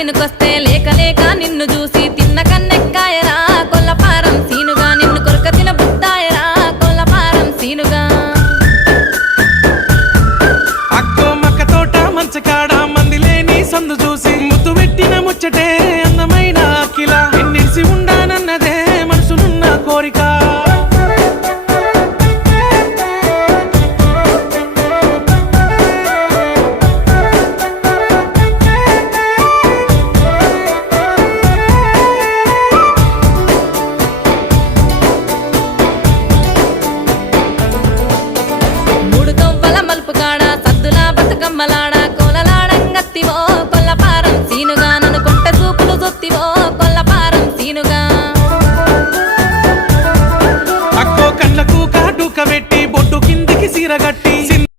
చేనుకొస్తే లేక లేక నిన్ను చూసి తిన్న కన్నెక్కాయరా కొల్లపారం సీనుగా నిన్ను కొరక తిన బుద్దాయరా కొల్లపారం సీనుగా అక్కో మక్క తోట మంచకాడ మంది లేని సందు చూసి ముద్దు పెట్టిన ముచ్చటే అందమైన అఖిల ఎన్నిసి ఉండానన్నదే మనసులున్న కోరిక మూడు తొవ్వల మలుపు కాడ సద్దులా బతుకమ్మలాడ